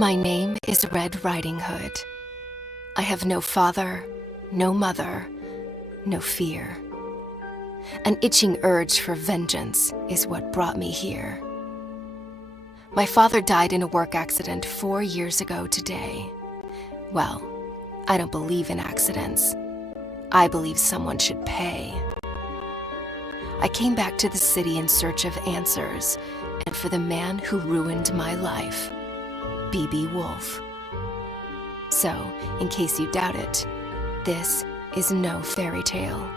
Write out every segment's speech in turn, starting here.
My name is Red Riding Hood. I have no father, no mother, no fear. An itching urge for vengeance is what brought me here. My father died in a work accident 4 years ago today. Well, I don't believe in accidents. I believe someone should pay. I came back to the city in search of answers, and for the man who ruined my life, B.B. Woolfe. So, in case you doubt it, this is no fairy tale,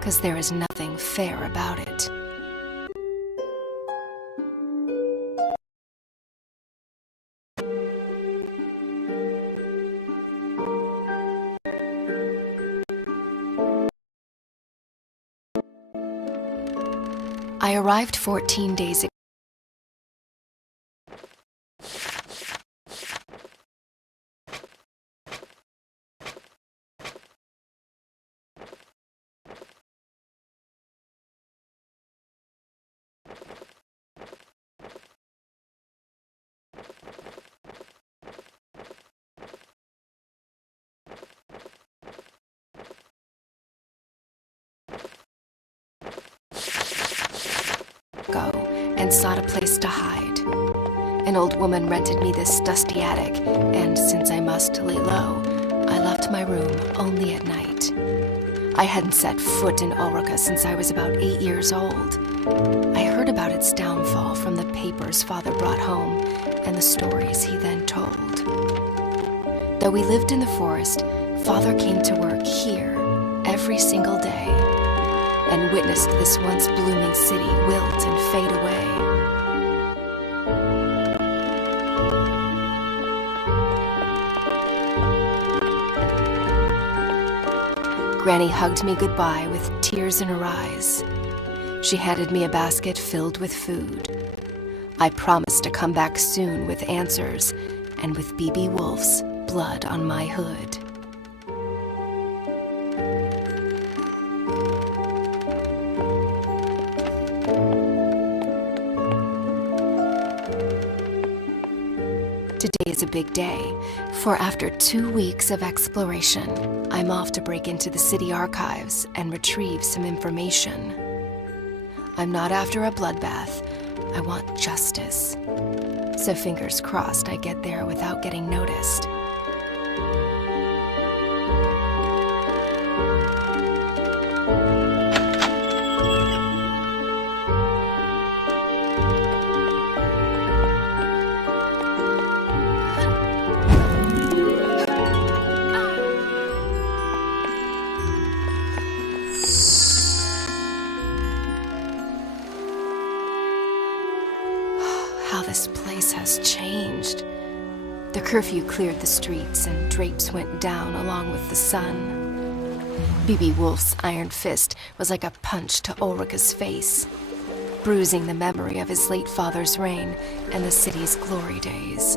'cause there is nothing fair about it. I arrived 14 days ago. And sought a place to hide. An old woman rented me this dusty attic, and since I must lay low, I left my room only at night. I hadn't set foot in Ulrica since I was about 8 years old. I heard about its downfall from the papers Father brought home and the stories he then told. Though we lived in the forest, Father came to work here every single day and witnessed this once blooming city wilt and fade away. Granny hugged me goodbye with tears in her eyes. She handed me a basket filled with food. I promised to come back soon with answers and with B.B. Woolfe's blood on my hood. Today is a big day, for after 2 weeks of exploration, I'm off to break into the city archives and retrieve some information. I'm not after a bloodbath, I want justice. So fingers crossed I get there without getting noticed. How this place has changed. The curfew cleared the streets and drapes went down along with the sun. B.B. Woolfe's iron fist was like a punch to Ulrica's face, bruising the memory of his late father's reign and the city's glory days.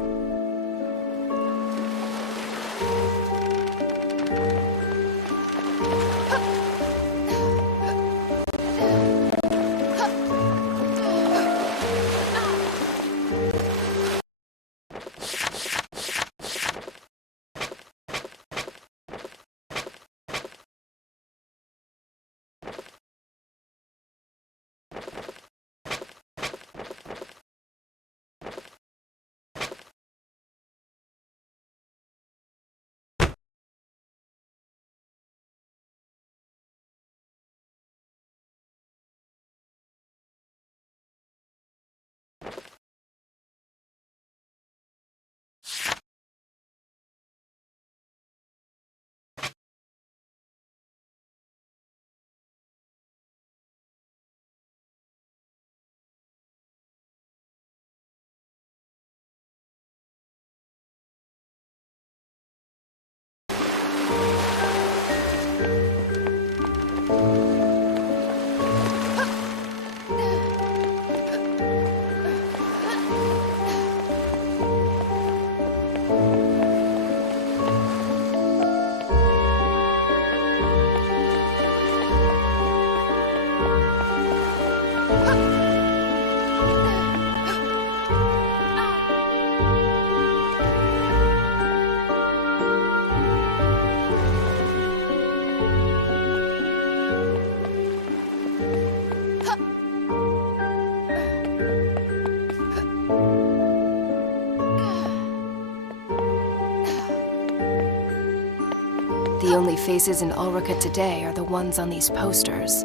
The only faces in Ulrica today are the ones on these posters.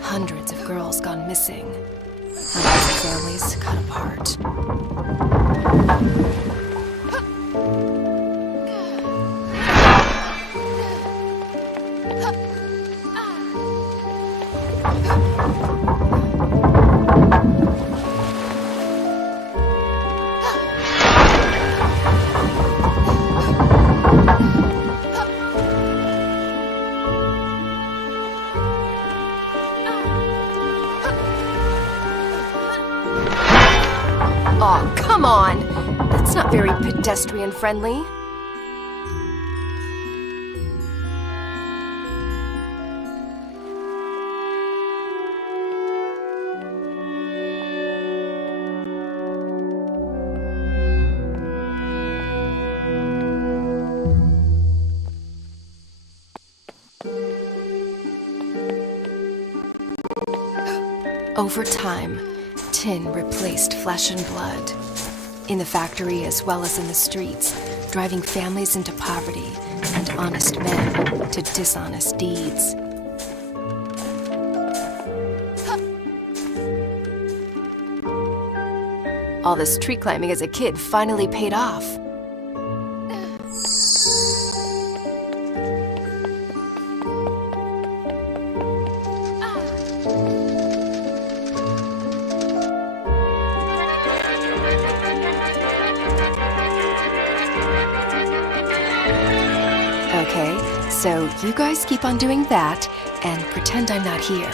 Hundreds of girls gone missing. Hundreds of families cut apart. Aw, come on! That's not very pedestrian-friendly. Over time, tin replaced flesh and blood. In the factory as well as in the streets, driving families into poverty and honest men to dishonest deeds. All this tree climbing as a kid finally paid off. Okay, so you guys keep on doing that and pretend I'm not here.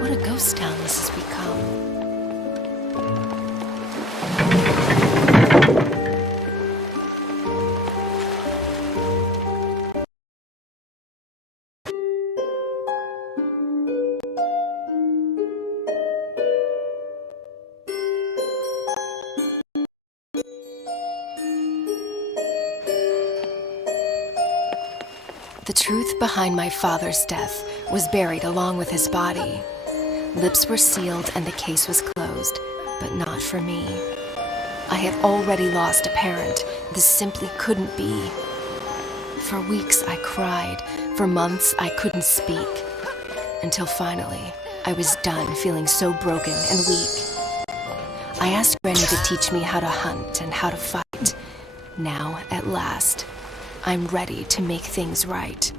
What a ghost town this has become. The truth behind my father's death was buried along with his body. Lips were sealed and the case was closed, but not for me. I had already lost a parent. This simply couldn't be. For weeks I cried. For months I couldn't speak. Until finally, I was done feeling so broken and weak. I asked Granny to teach me how to hunt and how to fight. Now, at last, I'm ready to make things right.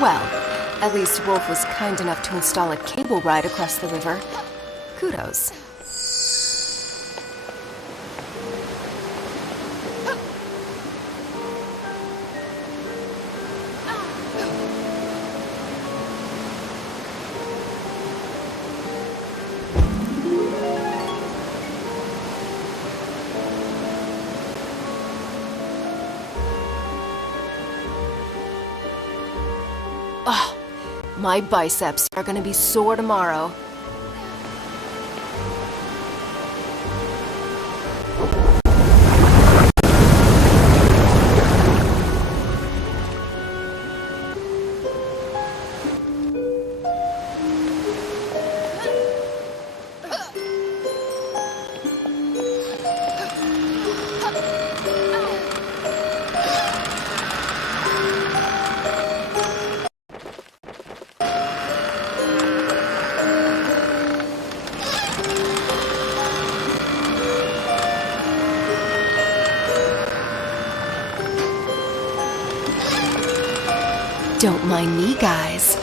Well, at least Woolfe was kind enough to install a cable ride across the river. Kudos. Oh, my biceps are gonna be sore tomorrow. Don't mind me, guys.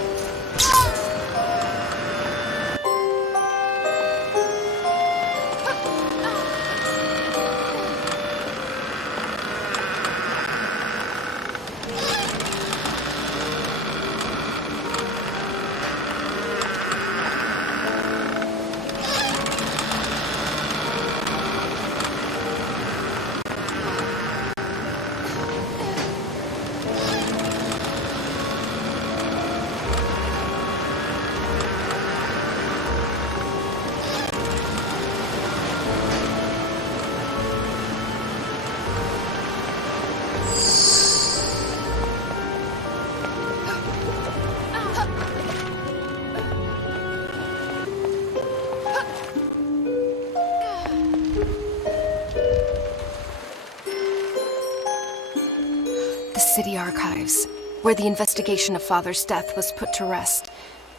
The city archives, where the investigation of Father's death was put to rest.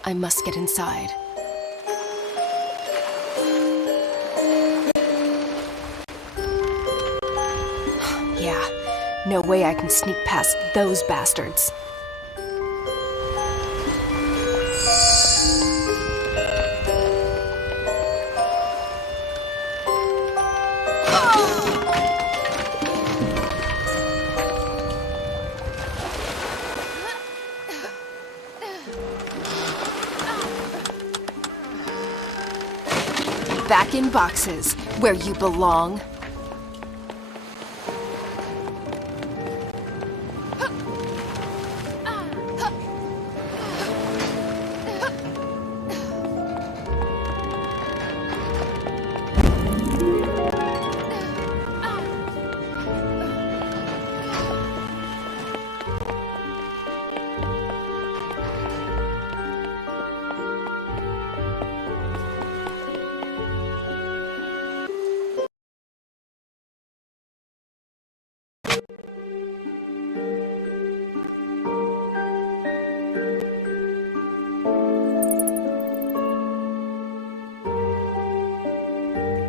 I must get inside. Yeah, no way I can sneak past those bastards. Back in boxes, where you belong.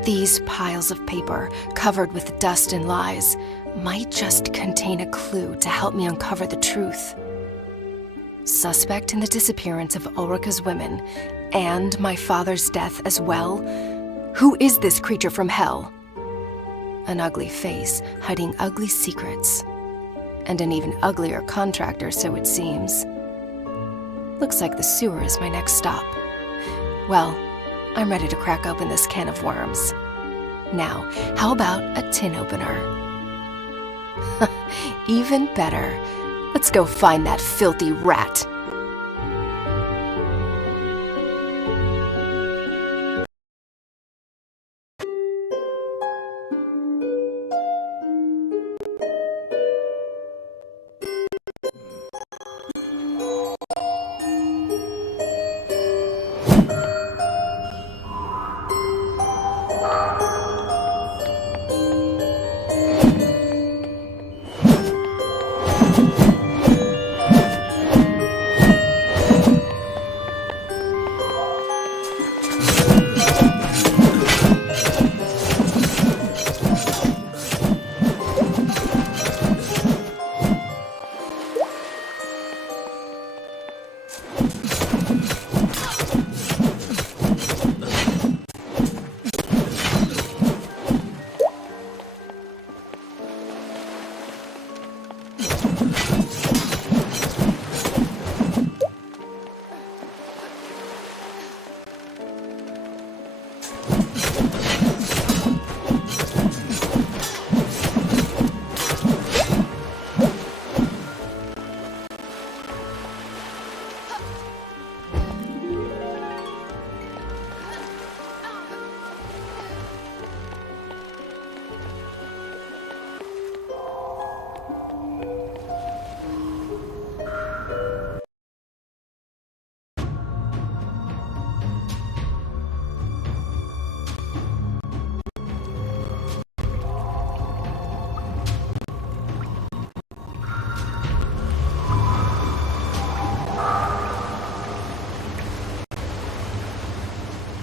These piles of paper, covered with dust and lies, might just contain a clue to help me uncover the truth. Suspect in the disappearance of Ulrika's women, and my father's death as well? Who is this creature from hell? An ugly face, hiding ugly secrets. And an even uglier contractor, so it seems. Looks like the sewer is my next stop. Well, I'm ready to crack open this can of worms. Now, how about a tin opener? Even better. Let's go find that filthy rat.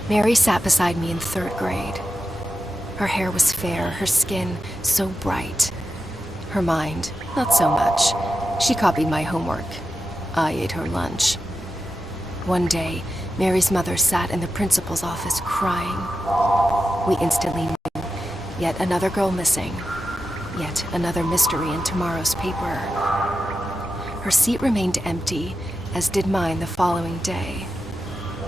Mary sat beside me in 3rd grade. Her hair was fair, her skin so bright. Her mind, not so much. She copied my homework. I ate her lunch. One day, Mary's mother sat in the principal's office crying. We instantly knew, yet another girl missing. Yet another mystery in tomorrow's paper. Her seat remained empty, as did mine the following day.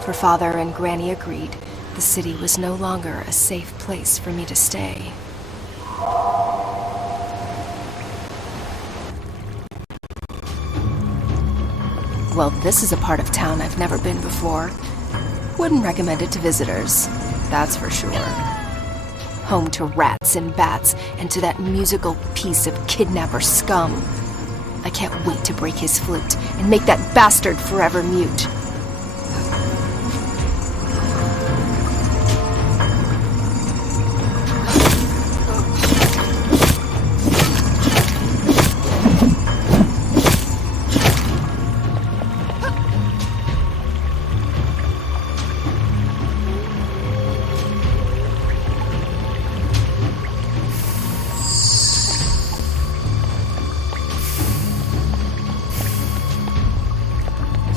For Father and Granny agreed the city was no longer a safe place for me to stay. Well, this is a part of town I've never been before. Wouldn't recommend it to visitors, that's for sure. Home to rats and bats, and to that musical piece of kidnapper scum. I can't wait to break his flute and make that bastard forever mute.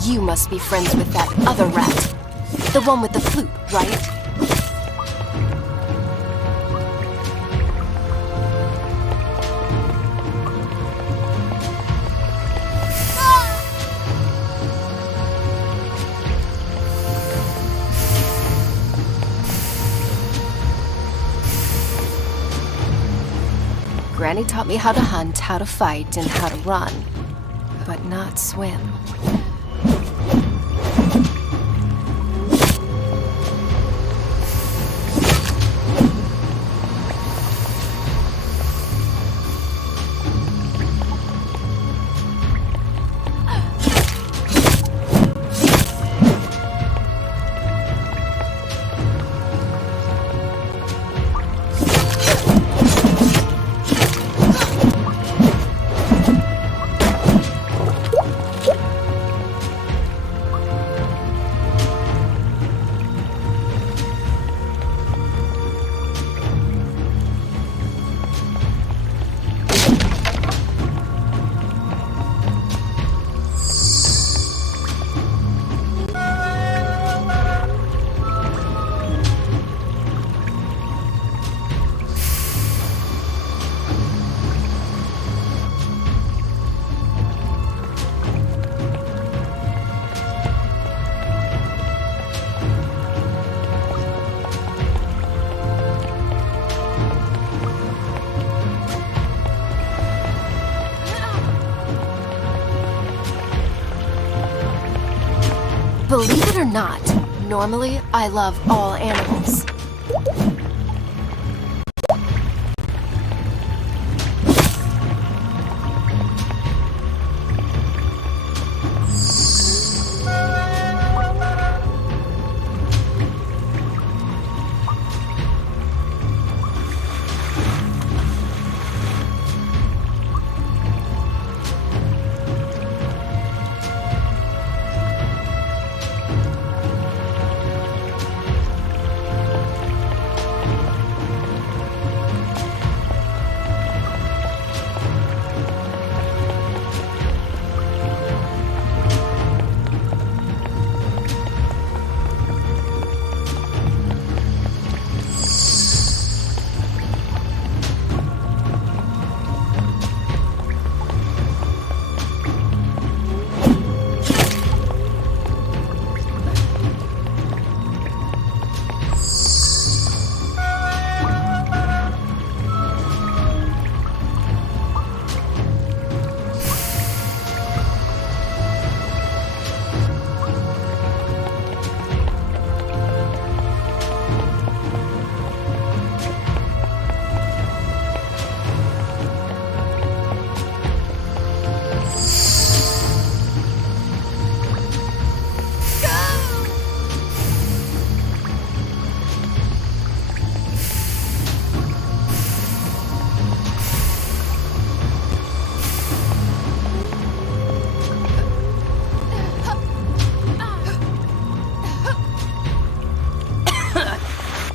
You must be friends with that other rat. The one with the flute, right? Granny taught me how to hunt, how to fight, and how to run, but not swim. Believe it or not, normally I love all animals.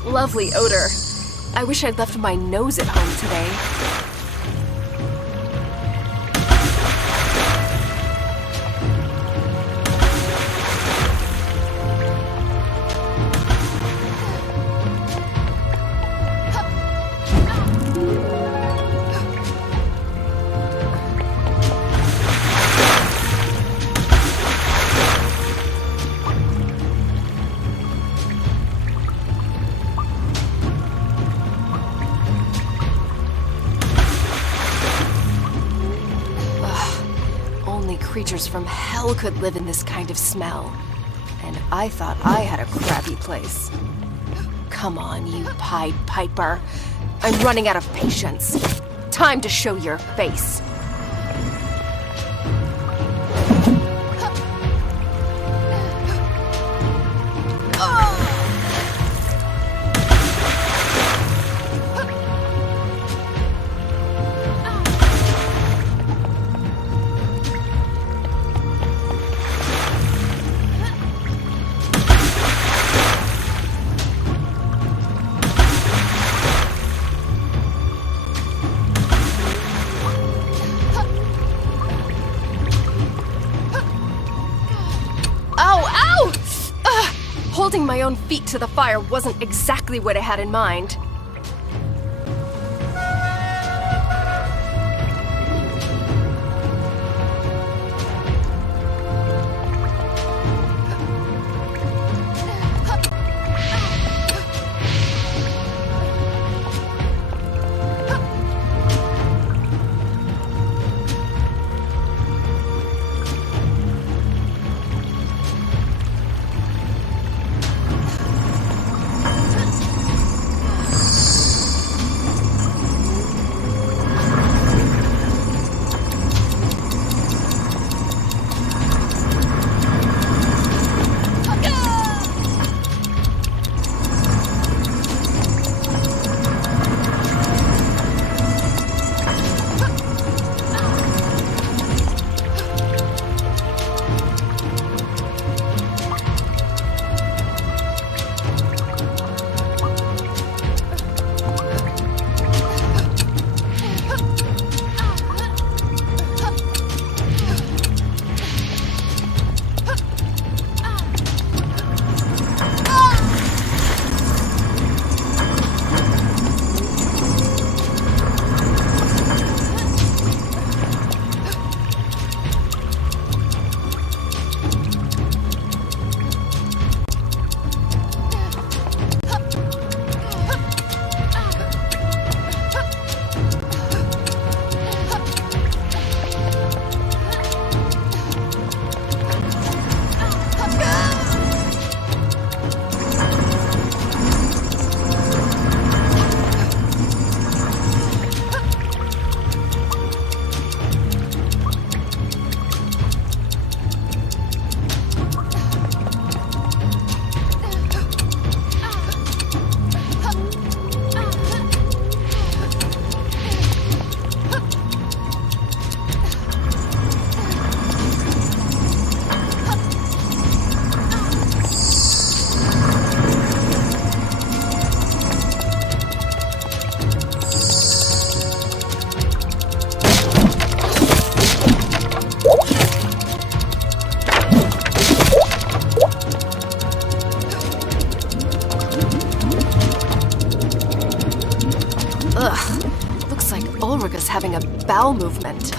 Lovely odor. I wish I'd left my nose at home today. creatures from hell could live in this kind of smell. And I thought I had a crappy place. Come on, you Pied Piper. I'm running out of patience. Time to show your face. Holding my own feet to the fire wasn't exactly what I had in mind. Having a bowel movement.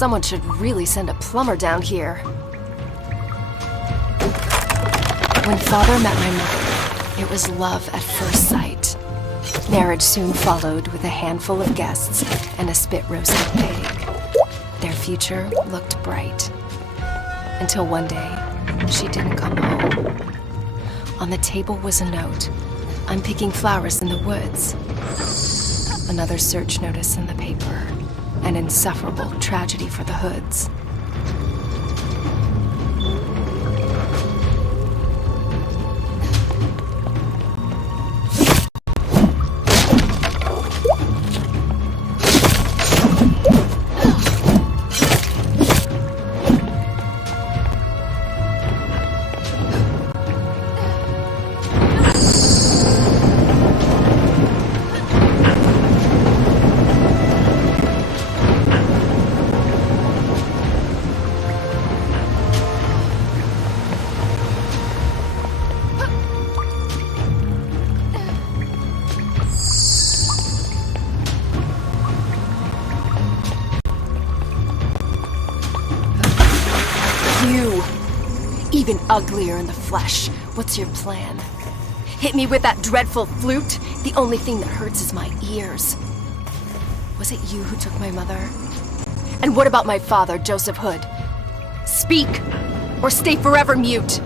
Someone should really send a plumber down here. When Father met my mother, it was love at first sight. Marriage soon followed with a handful of guests and a spit-roasted pig. Their future looked bright. Until one day, she didn't come home. On the table was a note. I'm picking flowers in the woods. Another search notice in the paper. An insufferable tragedy for the Hoods. Even uglier in the flesh. What's your plan? Hit me with that dreadful flute? The only thing that hurts is my ears. Was it you who took my mother? And what about my father, Joseph Hood? Speak, or stay forever mute.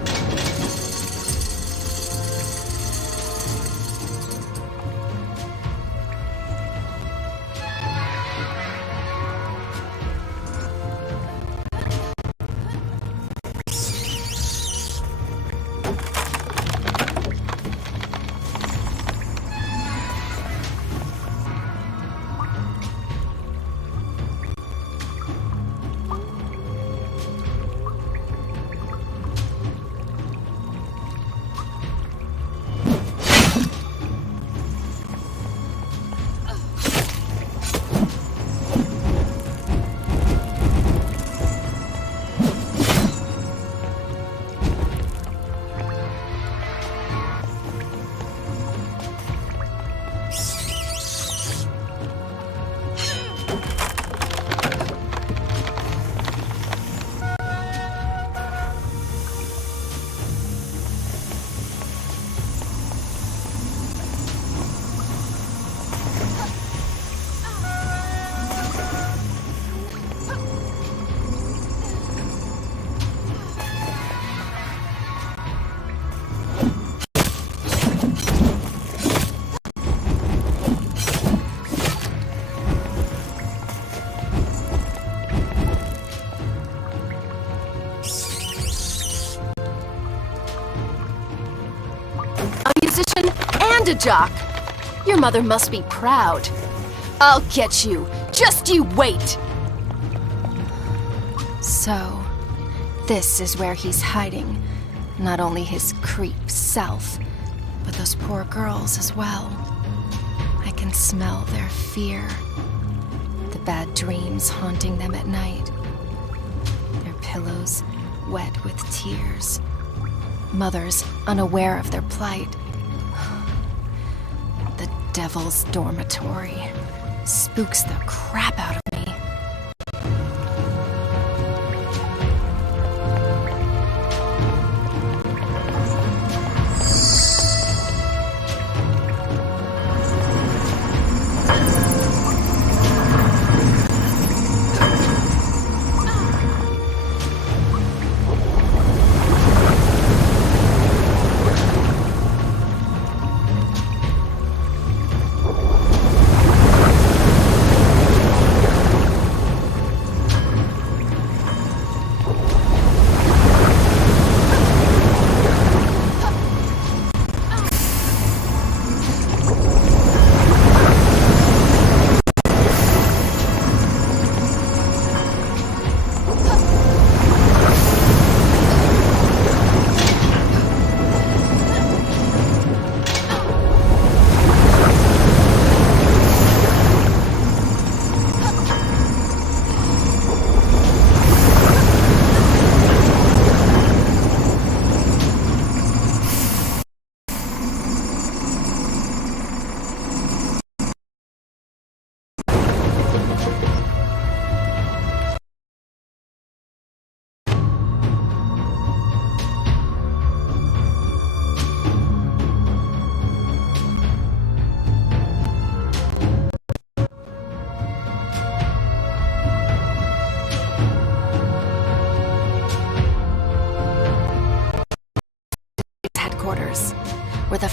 Musician and a jock. Your mother must be proud. I'll get you. Just you wait. So, this is where he's hiding. Not only his creep self, but those poor girls as well. I can smell their fear. The bad dreams haunting them at night. Their pillows wet with tears. Mothers unaware of their plight. The devil's dormitory spooks the crap out of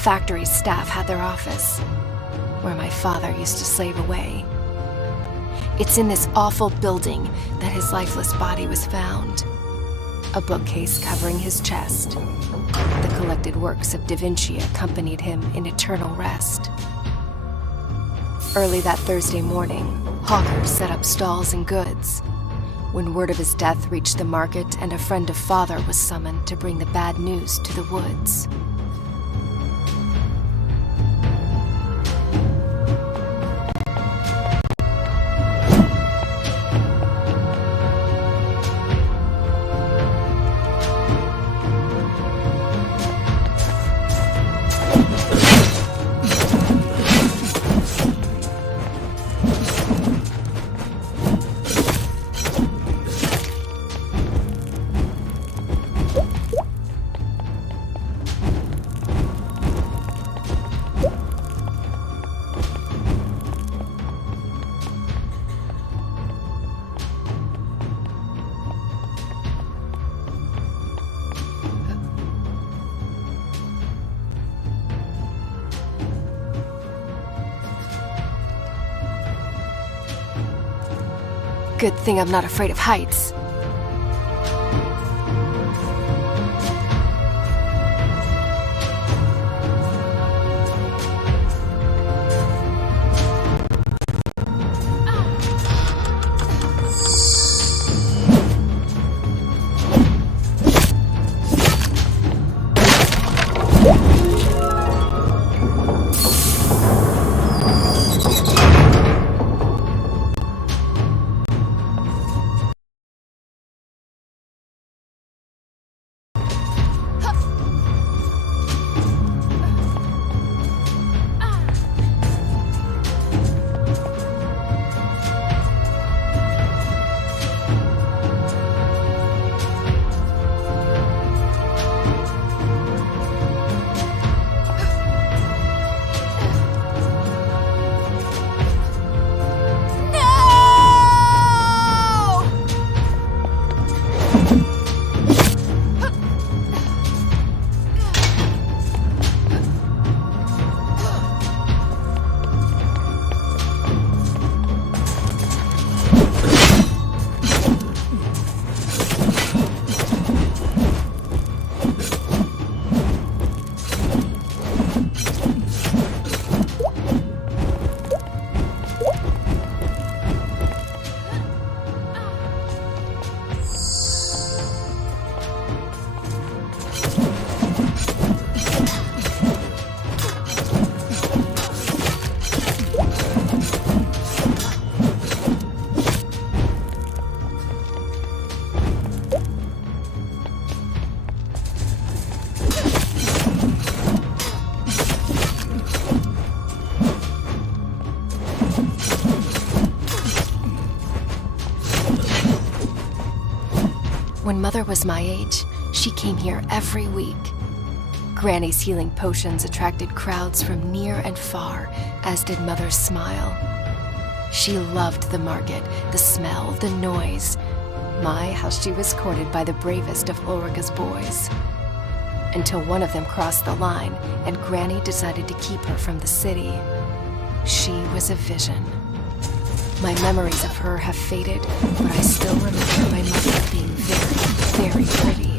factory's staff had their office, where my father used to slave away. It's in this awful building that his lifeless body was found. A bookcase covering his chest. The collected works of Da Vinci accompanied him in eternal rest. Early that Thursday morning, hawkers set up stalls and goods. When word of his death reached the market and a friend of father was summoned to bring the bad news to the woods. Good thing I'm not afraid of heights. When Mother was my age, she came here every week. Granny's healing potions attracted crowds from near and far, as did Mother's smile. She loved the market, the smell, the noise. My, how she was courted by the bravest of Ulrika's boys. Until one of them crossed the line, and Granny decided to keep her from the city. She was a vision. My memories of her have faded, but I still remember my mother being very, very pretty.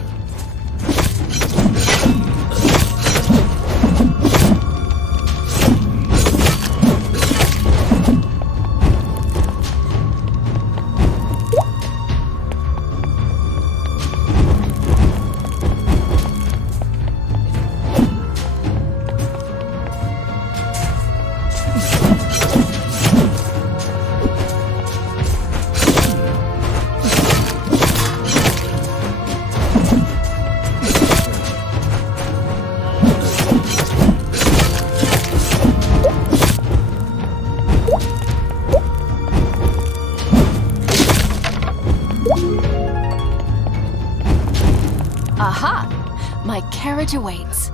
Aha! My carriage awaits.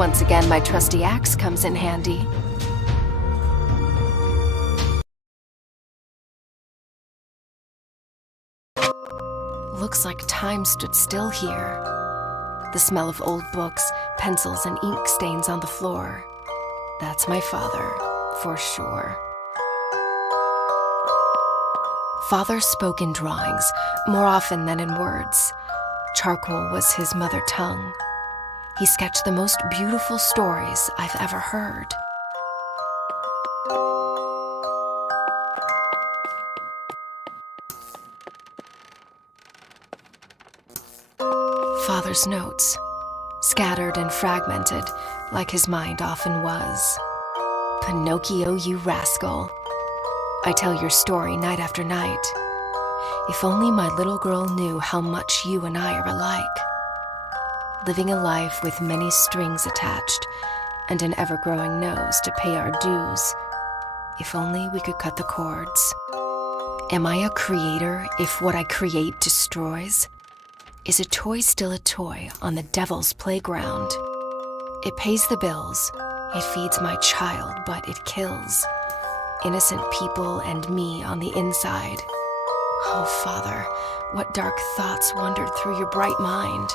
Once again, my trusty axe comes in handy. Looks like time stood still here. The smell of old books, pencils, and ink stains on the floor. That's my father, for sure. Father spoke in drawings, more often than in words. Charcoal was his mother tongue. He sketched the most beautiful stories I've ever heard. Father's notes, scattered and fragmented, like his mind often was. Pinocchio, you rascal. I tell your story night after night. If only my little girl knew how much you and I are alike. Living a life with many strings attached and an ever-growing nose to pay our dues. If only we could cut the cords. Am I a creator if what I create destroys? Is a toy still a toy on the devil's playground? It pays the bills, it feeds my child, but it kills innocent people and me on the inside. Oh, Father, what dark thoughts wandered through your bright mind?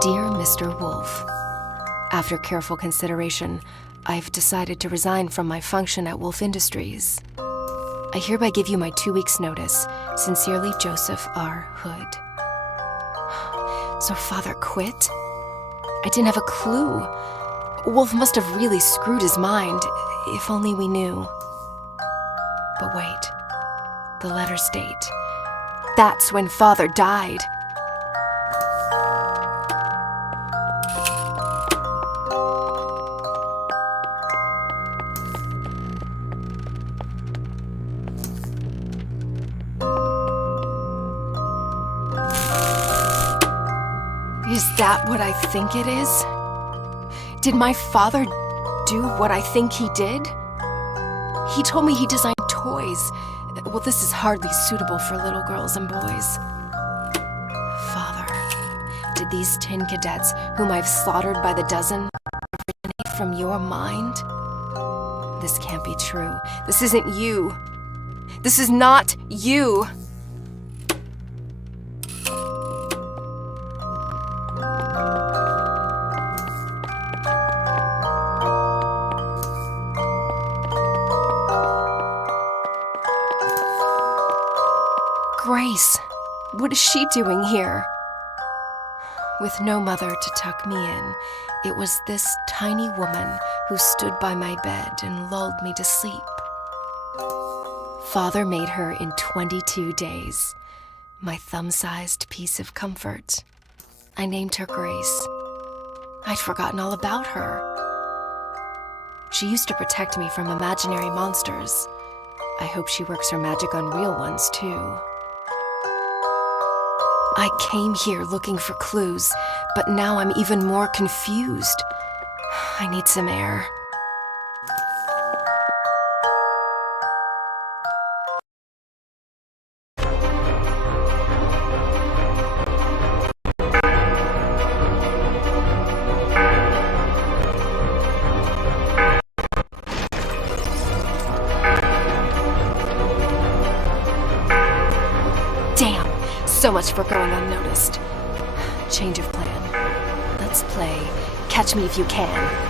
Dear Mr. Woolfe, after careful consideration, I've decided to resign from my function at Woolfe Industries. I hereby give you my 2 weeks' notice. Sincerely, Joseph R. Hood. So Father quit? I didn't have a clue. Woolfe must have really screwed his mind, if only we knew. But wait, the letter's date. That's when Father died. Is that what I think it is? Did my father do what I think he did? He told me he designed toys. Well, this is hardly suitable for little girls and boys. Father, did these tin cadets, whom I've slaughtered by the dozen, originate from your mind? This can't be true. This isn't you. This is not you. Grace, what is she doing here? With no mother to tuck me in, it was this tiny woman who stood by my bed and lulled me to sleep. Father made her in 22 days, my thumb-sized piece of comfort. I named her Grace. I'd forgotten all about her. She used to protect me from imaginary monsters. I hope she works her magic on real ones, too. I came here looking for clues, but now I'm even more confused. I need some air. Damn! So much for going unnoticed. Change of plan. Let's play Catch Me If You Can.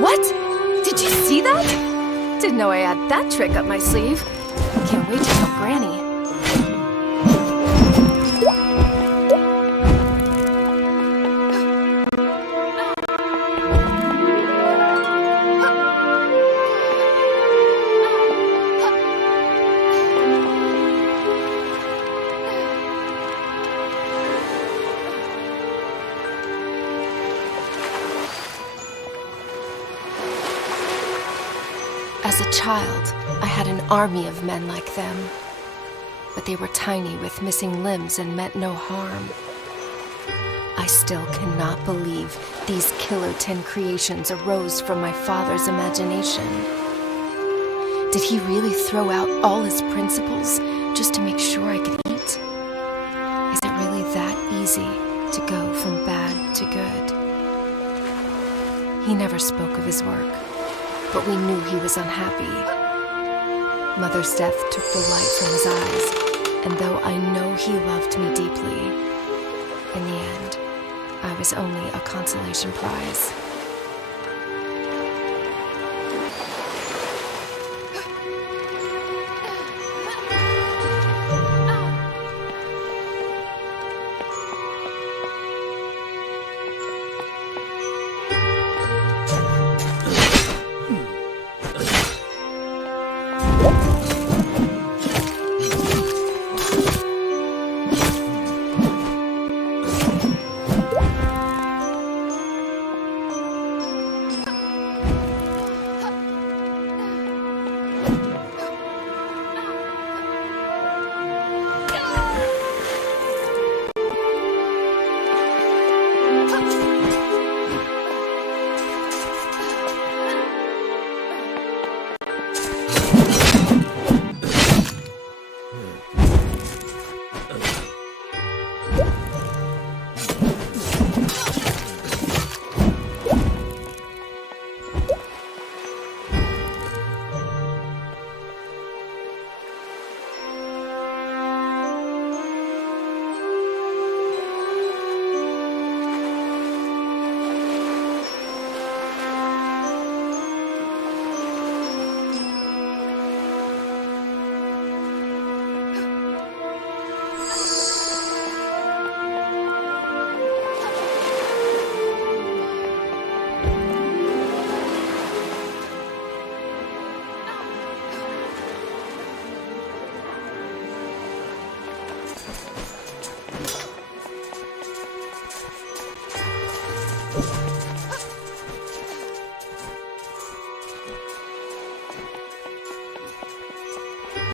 What? Did you see that? Didn't know I had that trick up my sleeve. Can't wait to tell Granny. As a child, I had an army of men like them. But they were tiny with missing limbs and meant no harm. I still cannot believe these killer 10 creations arose from my father's imagination. Did he really throw out all his principles just to make sure I could eat? Is it really that easy to go from bad to good? He never spoke of his work, but we knew he was unhappy. Mother's death took the light from his eyes, and though I know he loved me deeply, in the end, I was only a consolation prize.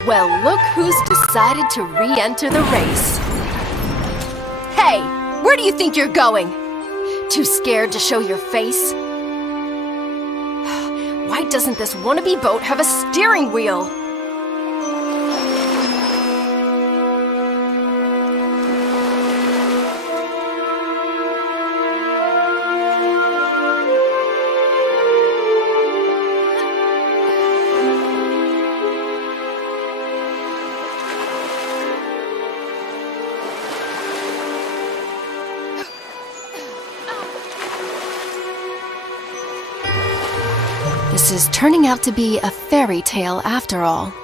Well, look who's decided to re-enter the race. Hey, where do you think you're going? Too scared to show your face? Why doesn't this wannabe boat have a steering wheel? This is turning out to be a fairy tale after all.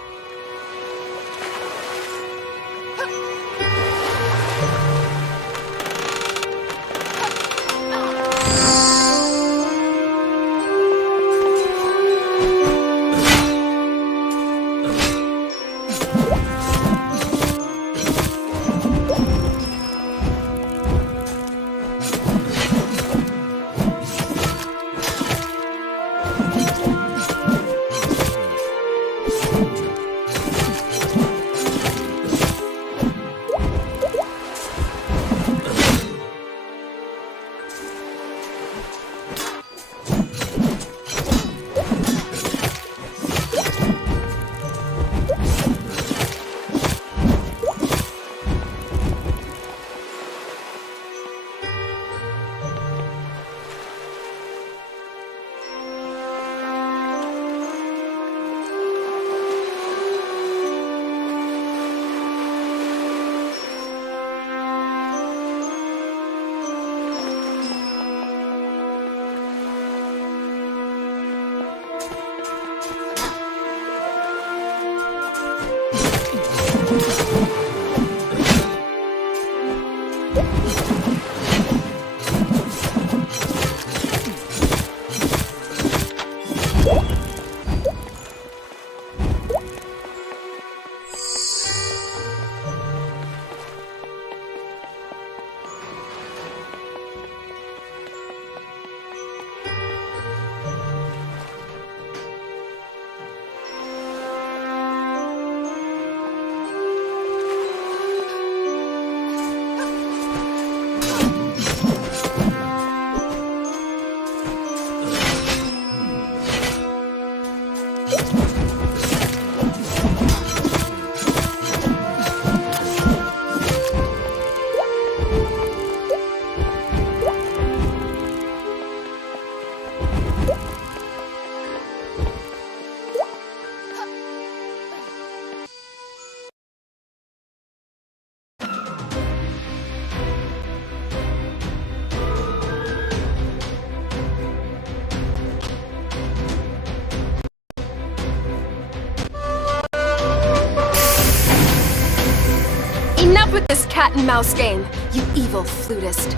cat and mouse game, you evil flutist.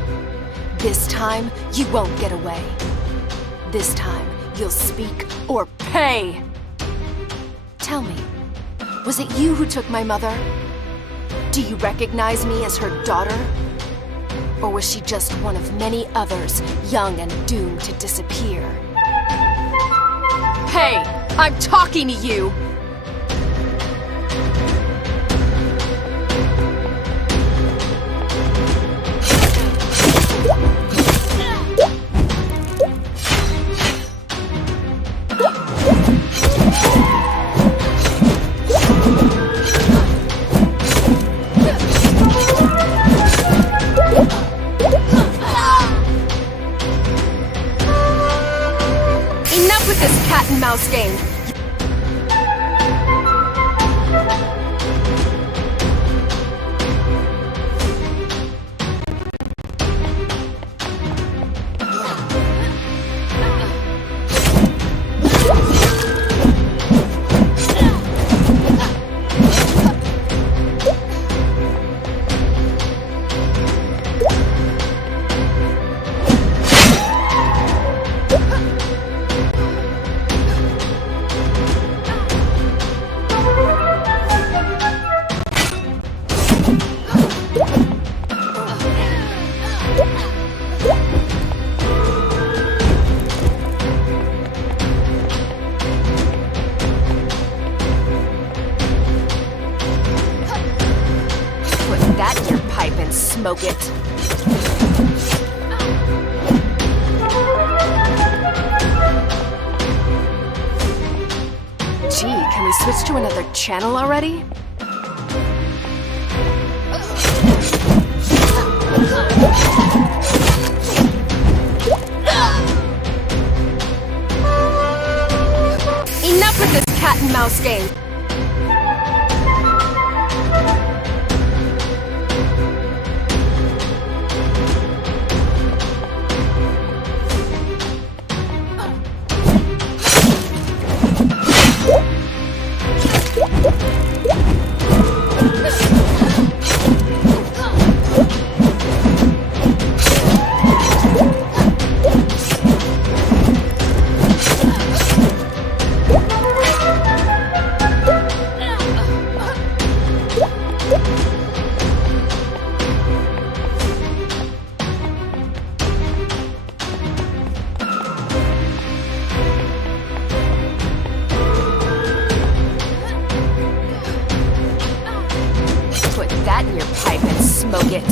This time, you won't get away. This time, you'll speak or pay. Tell me, was it you who took my mother? Do you recognize me as her daughter? Or was she just one of many others, young and doomed to disappear? Hey, I'm talking to you! Enough with this cat and mouse game. That in your pipe and smoke it. Gee, can we switch to another channel already? Enough with this cat and mouse game. That in your pipe and smoke it.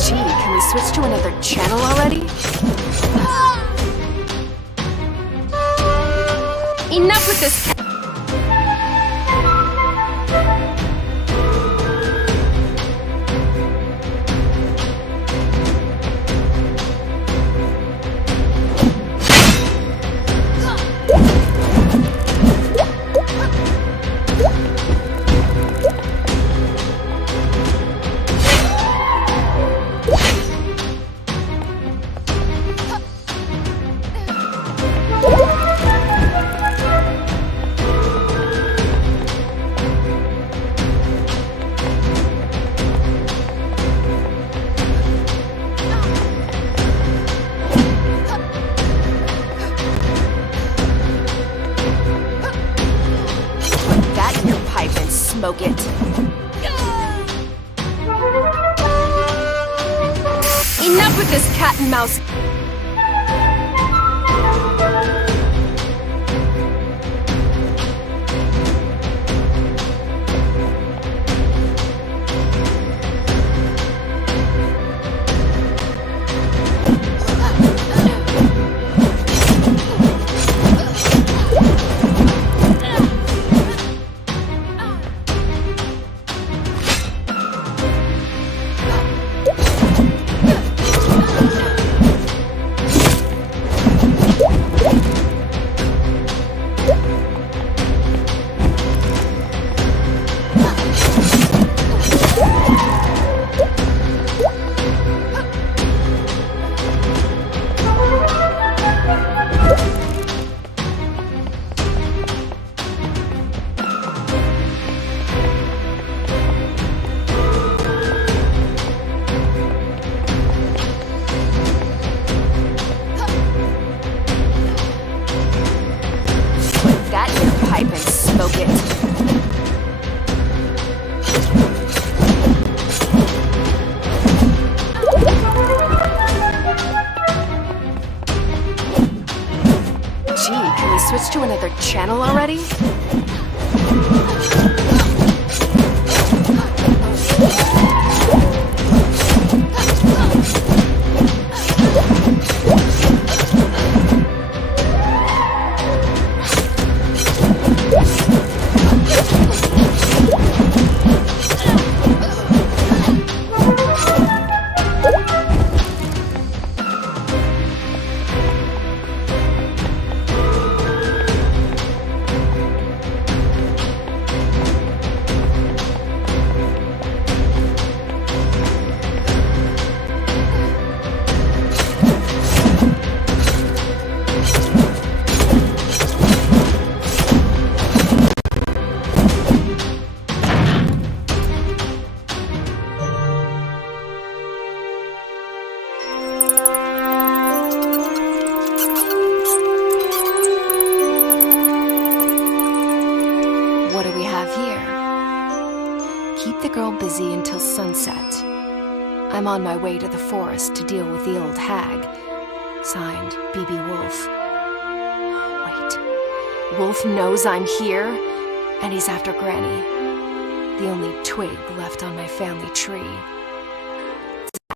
Gee, can we switch to another channel already? Enough with this. Smoke it. Enough with this cat and mouse. channel already? What do we have here? Keep the girl busy until sunset. I'm on my way to the forest to deal with the old hag. Signed, B.B. Woolfe. Wait. Woolfe knows I'm here, and he's after Granny. The only twig left on my family tree.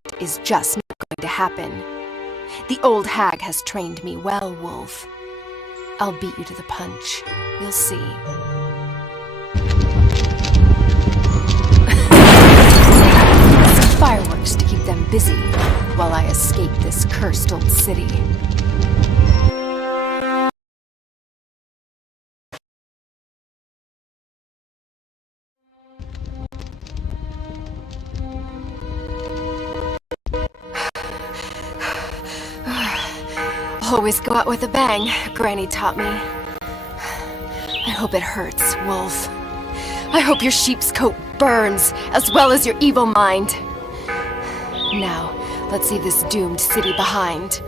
That is just not going to happen. The old hag has trained me well, Woolfe. I'll beat you to the punch. You'll see. Fireworks to keep them busy while I escape this cursed old city. Always go out with a bang, Granny taught me. I hope it hurts, Woolfe. I hope your sheep's coat burns, as well as your evil mind. Now, let's leave this doomed city behind.